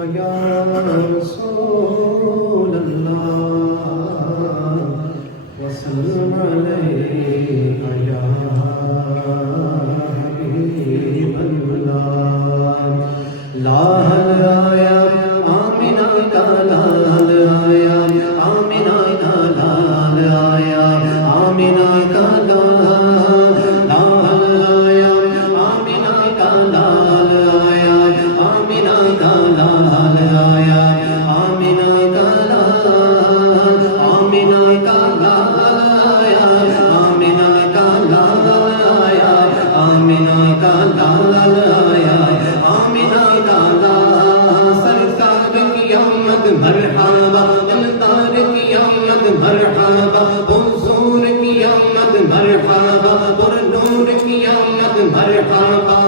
یا رسول اللہ وسلم علیک یا حبیب اللہ لال آیا آمینہ کا لال آیا آمینہ کا لال آیا آمینہ کا لال آیا آمینہ کا لال آیا آمینہ کا لال آیا آمینہ کا لال آمینہ کا لال آیا آمینہ کا لال آیا آمینہ کا لال آیا آمینہ کا لال سرکار کی آمد مرحبا جلتار کی آمد مرحبا حضور کی آمد مرحبا پر نور کی آمد مرحبا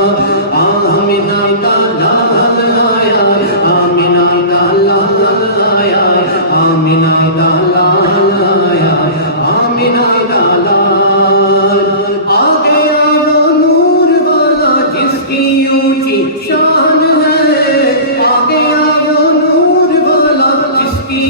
آمینہ کا لال آیا آمینہ کا لال آیا آمینہ کا لال آیا آمینہ کا لال آ گیا وہ نور والا جس کی اونچی شان ہے آ گیا وہ نور والا جس کی